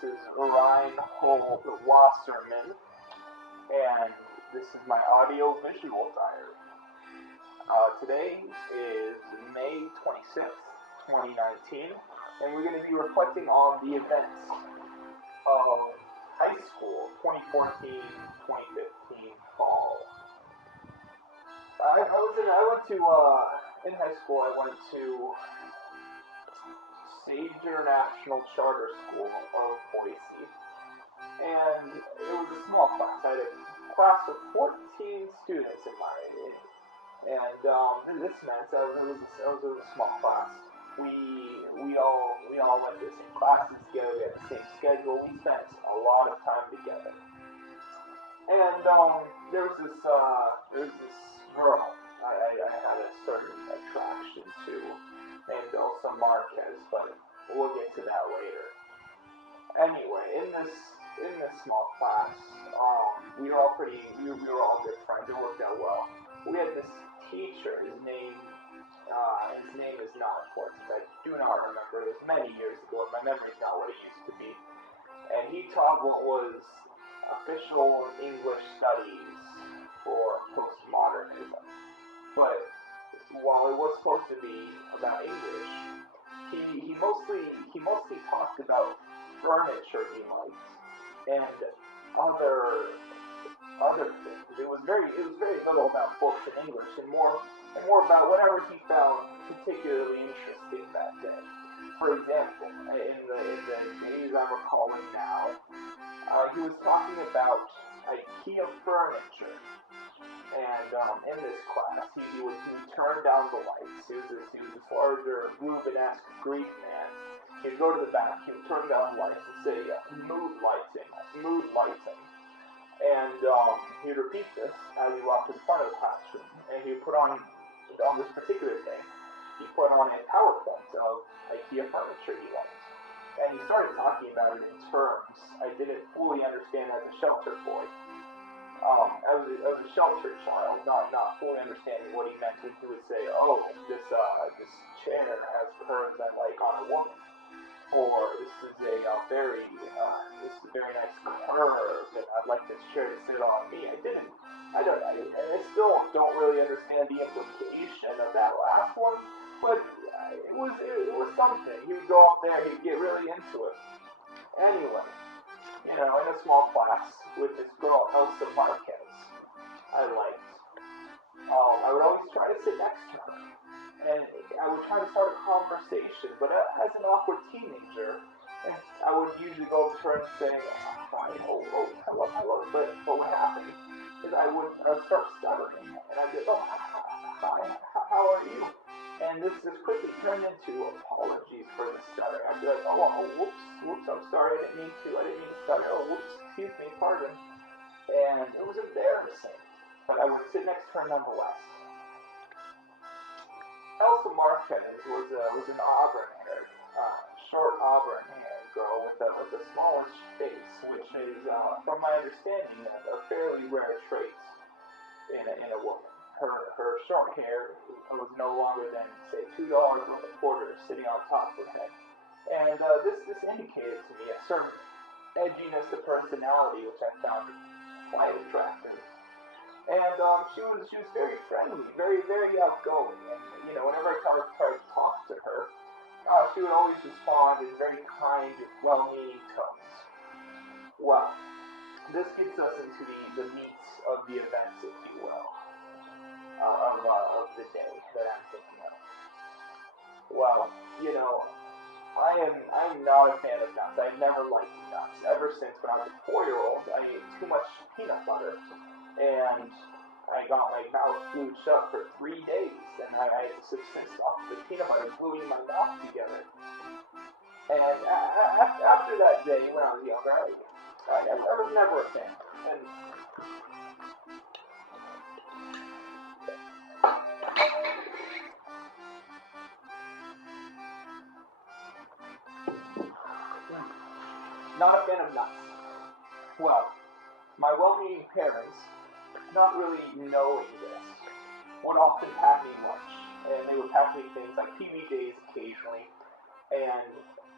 This is Reinhold Wasserhman, and this is my audio-visual diary. Today is May 26th, 2019, and we're going to be reflecting on the events of high school 2014-2015 fall. In high school, I went to Sage International Charter School of Boise, and it was a small class. I had a class of 14 students in my and this meant that it was a small class. We all went to the same classes together. We had the same schedule. We spent a lot of time together. And there was this girl I had a certain attraction to, named Elsa Marquez, but we'll get to that later. Anyway, in this small class, we were all good friends. It worked out well. We had this teacher. His name is not important. I do not remember. It was many years ago. My memory's not what it used to be. And he taught what was official English studies for postmodernism. But while it was supposed to be about English, he mostly talked about furniture he liked and other things. It was very little about books in English and more about whatever he found particularly interesting that day. For example, in the days I'm recalling now, he was talking about IKEA furniture. And in this class, he would turn down the lights. He was this larger, Rubenesque Greek man. He'd go to the back, he would turn down the lights and say, mood lighting. And he'd repeat this as he walked to the front of the classroom. And he would put on this particular day, he put on a PowerPoint of IKEA furniture he liked. And he started talking about it in terms I didn't fully understand as a sheltered boy. I was a sheltered child, not fully understanding what he meant when he would say, "Oh, this chair has curves I like on a woman," or "This is a very nice curve, and I'd like this chair to sit on me." I still don't really understand the implication of that last one, but it was something. He would go up there, he'd get really into it. Anyway. In a small class with this girl, Elsa Marquez, I liked. I would always try to sit next to her, and I would try to start a conversation, but as an awkward teenager, I would usually go up to her and say, "Hi, oh, hello," but what happened is I would start stuttering, and I'd be, "Oh, hi, how are you?" And this quickly turned into apologies for the stutter. I'd be like, oh, whoops, I'm sorry, I didn't mean to stutter. Oh, whoops, excuse me, pardon. And it was embarrassing, but I would sit next to her nonetheless. Elsa Marquez was an auburn-haired, short auburn-haired girl with a smallish face, which is, from my understanding, a fairly rare trait in a woman. Her short hair was no longer than, say, $2 worth of quarters sitting on top of her head. And this indicated to me a certain edginess of personality, which I found quite attractive. And she was very friendly, very, very outgoing. And, whenever I tried to talk to her, she would always respond in very kind, well-meaning tones. Well, this gets us into the meat of the events, if you will. Of the day that I'm thinking of. Well, I'm not a fan of nuts. I've never liked nuts. Ever since when I was a 4-year-old, I ate too much peanut butter, and I got my mouth glued shut for 3 days, and I had to subsist off the peanut butter gluing my mouth together. And after that day, when I was younger, I was never a fan. And not a fan of nuts. Well, my well-meaning parents, not really knowing this, would often pack me lunch, and they would pack me things like PB days occasionally, and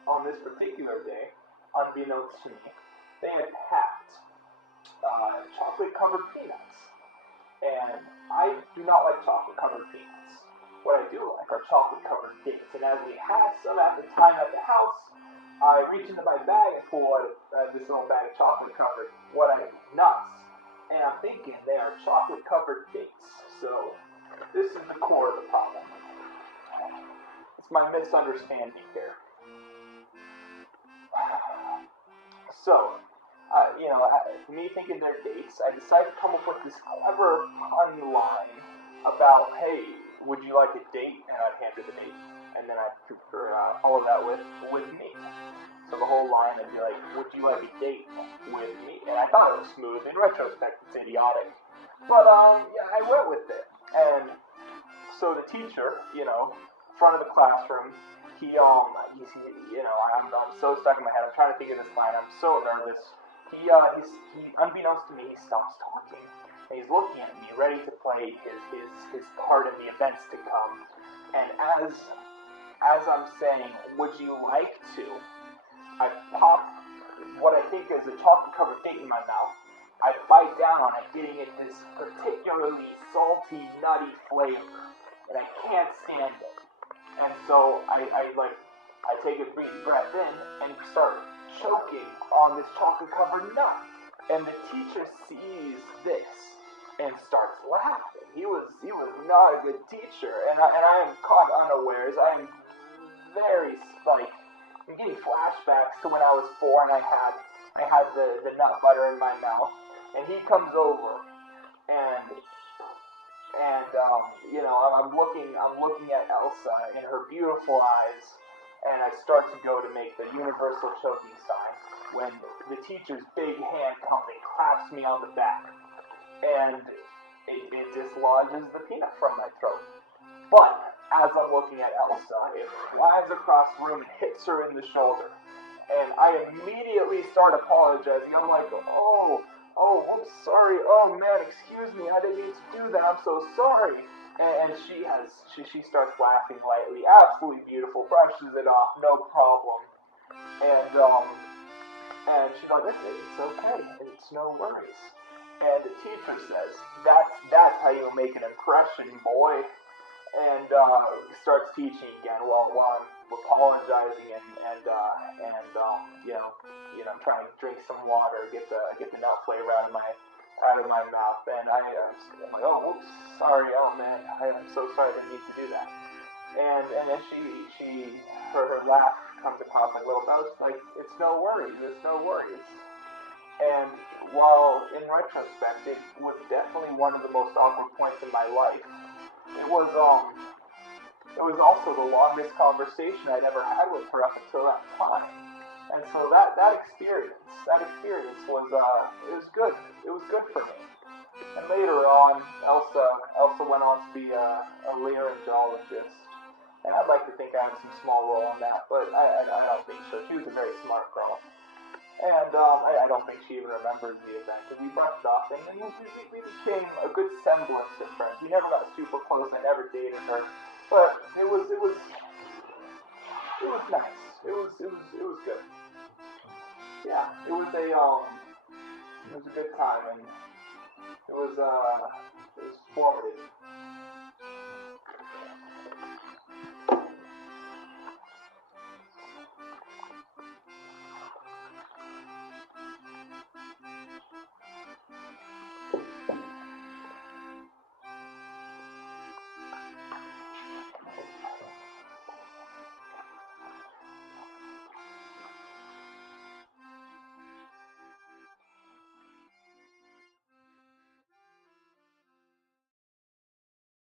on this particular day, unbeknownst to me, they had packed chocolate-covered peanuts. And I do not like chocolate-covered peanuts. What I do like are chocolate-covered dates. And as we had some at the time at the house, I reach into my bag and pull out this little bag of chocolate-covered nuts. And I'm thinking they are chocolate-covered dates. So this is the core of the problem. It's my misunderstanding here. So, me thinking they're dates, I decided to come up with this clever pun line about, hey, would you like a date? And I'd hand her the date. And then I'd follow that with me. So the whole line, I'd be like, would you like a date with me? And I thought it was smooth. In retrospect, it's idiotic. But, yeah, I went with it. And so the teacher, front of the classroom, I'm so stuck in my head. I'm trying to think of this line. I'm so nervous. He unbeknownst to me, he stops talking. And he's looking at me, ready to play his part in the events to come. And as I'm saying, would you like to? I pop what I think is a chocolate-covered date in my mouth. I bite down on it, getting it this particularly salty, nutty flavor. And I can't stand it. And so I take a deep breath in and start choking on this chocolate-covered nut. And the teacher sees this and starts laughing. He was not a good teacher, and I am caught unawares. I am I'm getting flashbacks to when I was 4 and I had the nut butter in my mouth, and he comes over and I'm looking at Elsa in her beautiful eyes, and I start to go to make the universal choking sign when the teacher's big hand comes and claps me on the back, and it dislodges the peanut from my throat. But as I'm looking at Elsa, it flies across the room and hits her in the shoulder, and I immediately start apologizing. I'm like, oh, whoops, sorry, oh man, excuse me, I didn't mean to do that, I'm so sorry. And she starts laughing lightly, absolutely beautiful, brushes it off, no problem. And she's like, it's okay, it's no worries. And the teacher says, that's how you make an impression, boy. And starts teaching again while I'm apologizing and trying to drink some water, get the nut flavor out of my mouth. And I'm like, oh, whoops, sorry, oh man, I'm so sorry, I didn't mean to do that. And then her laugh comes across my little mouth, like, it's no worries. And while in retrospect, it was definitely one of the most awkward points in my life, it was also the longest conversation I'd ever had with her up until that time. And so that experience was it was good. It was good for me. And later on, Elsa went on to be a laryngologist. And I'd like to think I had some small role in that, but I don't think so. She was a very smart girl. And I don't think she even remembers the event. And we brushed off, and we became a good semblance of friends. We never got super close. I never dated her, but it was nice. It was good. Yeah, it was a good time, and it was formative.